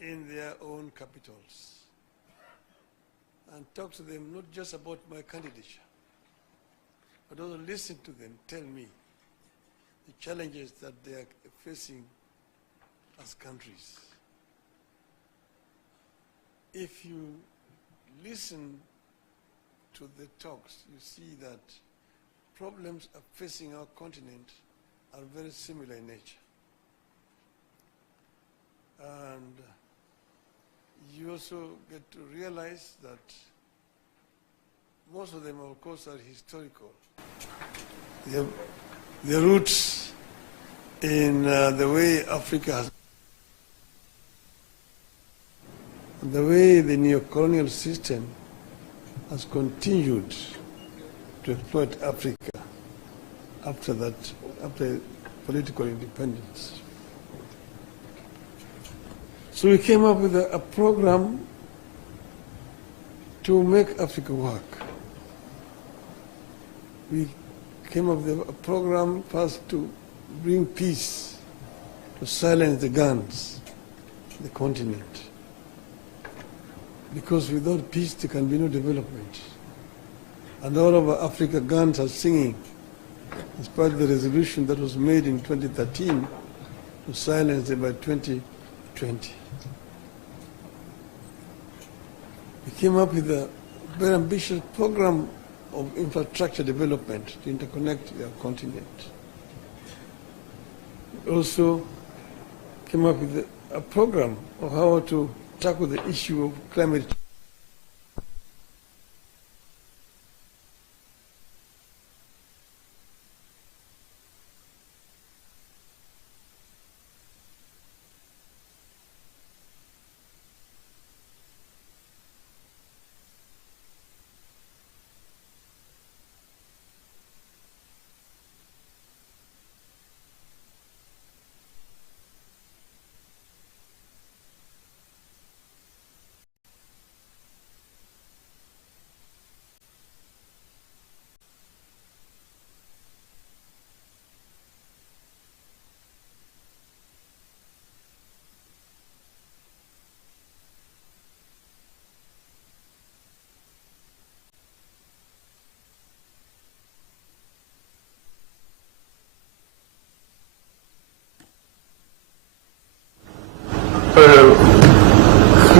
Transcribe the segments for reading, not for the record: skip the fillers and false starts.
in their own capitals and talk to them not just about my candidature, but also listen to them tell me the challenges that they are facing as countries. If you listen to the talks, you see that problems are facing our continent are very similar in nature. And you also get to realize that most of them, of course, are historical. Their roots in the way Africa has, the way the neo-colonial system has continued to exploit Africa after political independence. So we came up with a program to make Africa work. We came up with a program first to bring peace, to silence the guns in the continent. Because without peace there can be no development. And all over Africa guns are singing, as part of the resolution that was made in 2013 to silence them by 2020. We came up with a very ambitious program of infrastructure development to interconnect our continent. We also came up with a program of how to tackle the issue of climate change.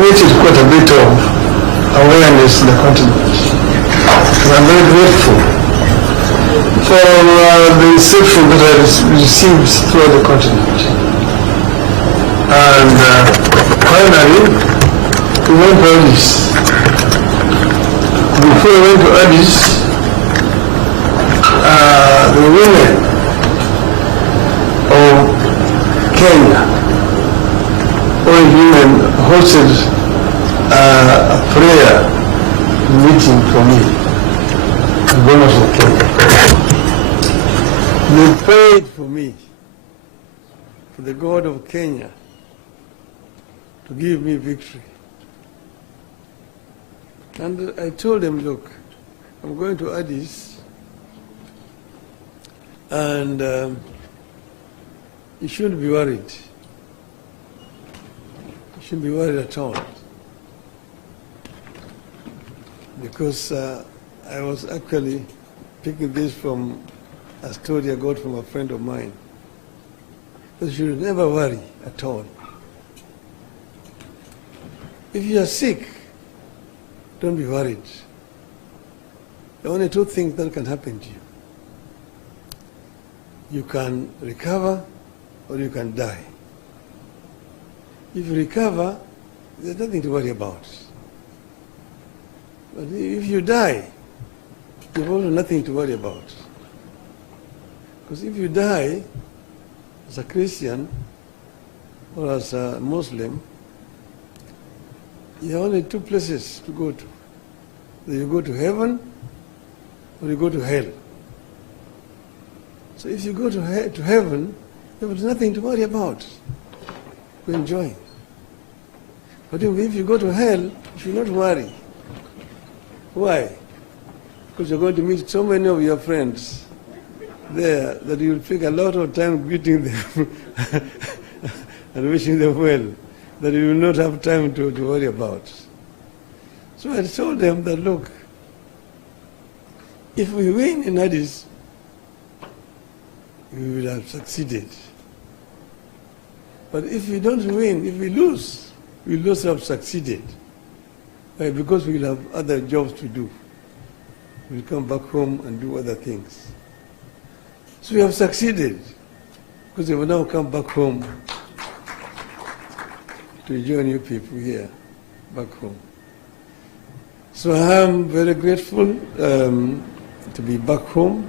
Created quite a bit of awareness in the continent. And I'm very grateful for the reception that I received throughout the continent. And finally, we went to Addis. Before we went to Addis, the women of Kenya, all women hosted a prayer meeting for me in Mombasa, Kenya. They prayed for me, for the God of Kenya to give me victory. And I told them, look, I'm going to Addis, and you shouldn't be worried. Shouldn't be worried at all, because I was actually picking this from a story I got from a friend of mine. But you should never worry at all. If you are sick, don't be worried. There are only two things that can happen to you. You can recover or you can die. If you recover, there's nothing to worry about. But if you die, there's also nothing to worry about. Because if you die as a Christian or as a Muslim, you have only two places to go to. Either you go to heaven or you go to hell. So if you go to heaven, there's nothing to worry about. To enjoy. But if you go to hell, you should not worry. Why? Because you're going to meet so many of your friends there that you'll take a lot of time greeting them and wishing them well. that we will not have time to worry about. So I told them that, look, if we win in Addis, we will have succeeded. But if we don't win, if we lose, we will not have succeeded. Why? Because we will have other jobs to do. We'll come back home and do other things. So we have succeeded, because we will now come back home to join you people here, back home. So I am very grateful to be back home.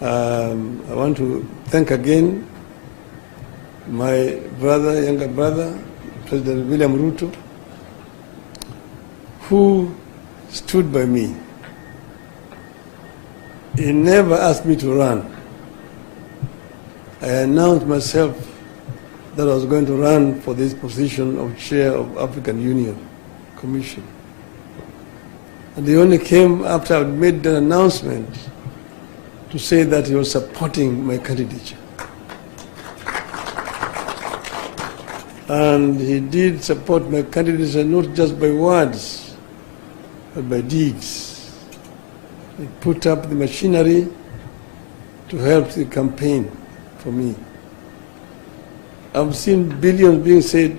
I want to thank again my brother, younger brother, President William Ruto, who stood by me. He never asked me to run. I announced myself that I was going to run for this position of chair of African Union Commission. And he only came after I made the announcement to say that he was supporting my candidature. And he did support my candidature not just by words, but by deeds. He put up the machinery to help the campaign for me. I've seen billions being said,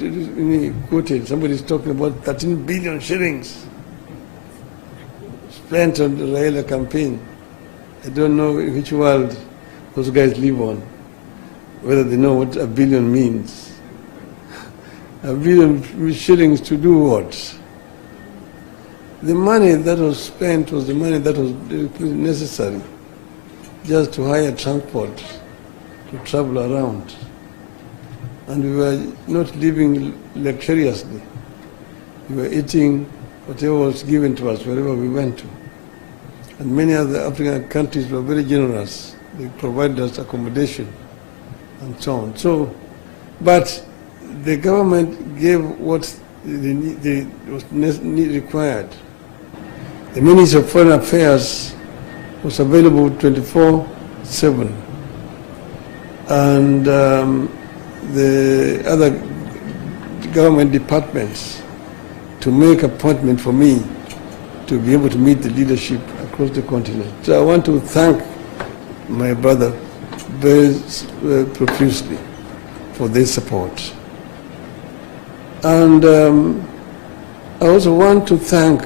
quoted, somebody's talking about 13 billion shillings spent on the Raila campaign. I don't know in which world those guys live on, whether they know what a billion means. A billion shillings to do what? The money that was spent was the money that was necessary just to hire transport to travel around. And we were not living luxuriously. We were eating whatever was given to us wherever we went to. And many other African countries were very generous. They provided us accommodation and so on. So, but the government gave what was required. The Ministry of Foreign Affairs was available 24/7. And the other government departments to make appointment for me to be able to meet the leadership across the continent. So I want to thank my brother very profusely for their support. And I also want to thank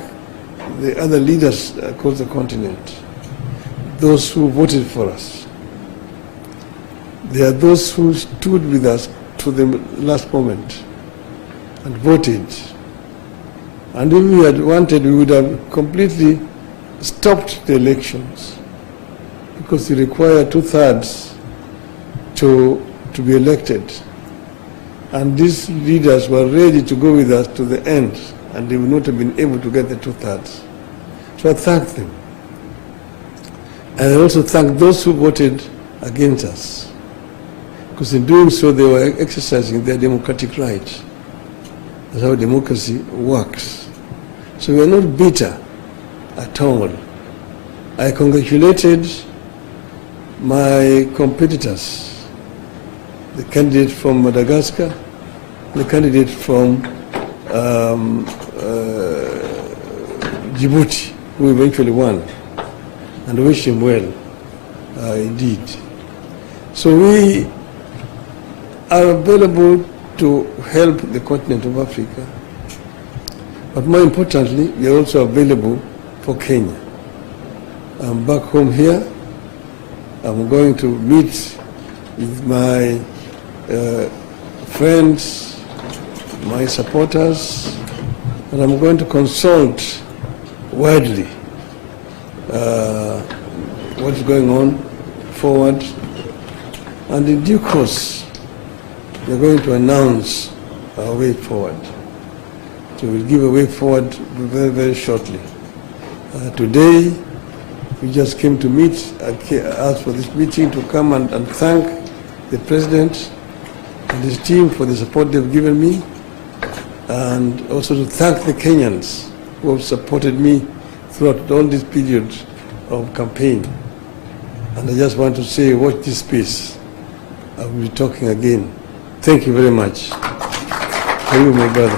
the other leaders across the continent, those who voted for us. There are those who stood with us to the last moment and voted. And if we had wanted, we would have completely stopped the elections, because they require 2/3 to be elected. And these leaders were ready to go with us to the end, and they would not have been able to get the 2/3. So I thank them. And I also thank those who voted against us, because in doing so they were exercising their democratic right. That's how democracy works. So we are not bitter at all. I congratulated my competitors, the candidate from Madagascar, the candidate from Djibouti, who eventually won, and wish him well, indeed. So we are available to help the continent of Africa, but more importantly, we are also available for Kenya. I'm back home here. I'm going to meet with my friends, my supporters, and I'm going to consult widely what's going on forward. And in due course, we're going to announce our way forward. So we'll give a way forward very, very shortly. Today, we just came to meet, asked for this meeting to come and thank the President and his team for the support they've given me, and also to thank the Kenyans who have supported me throughout all this period of campaign. And I just want to say, watch this space. I will be talking again. Thank you very much. for you, my brother.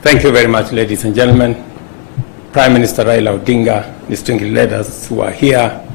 Thank you very much, ladies and gentlemen. Prime Minister Raila Odinga, distinguished leaders who are here,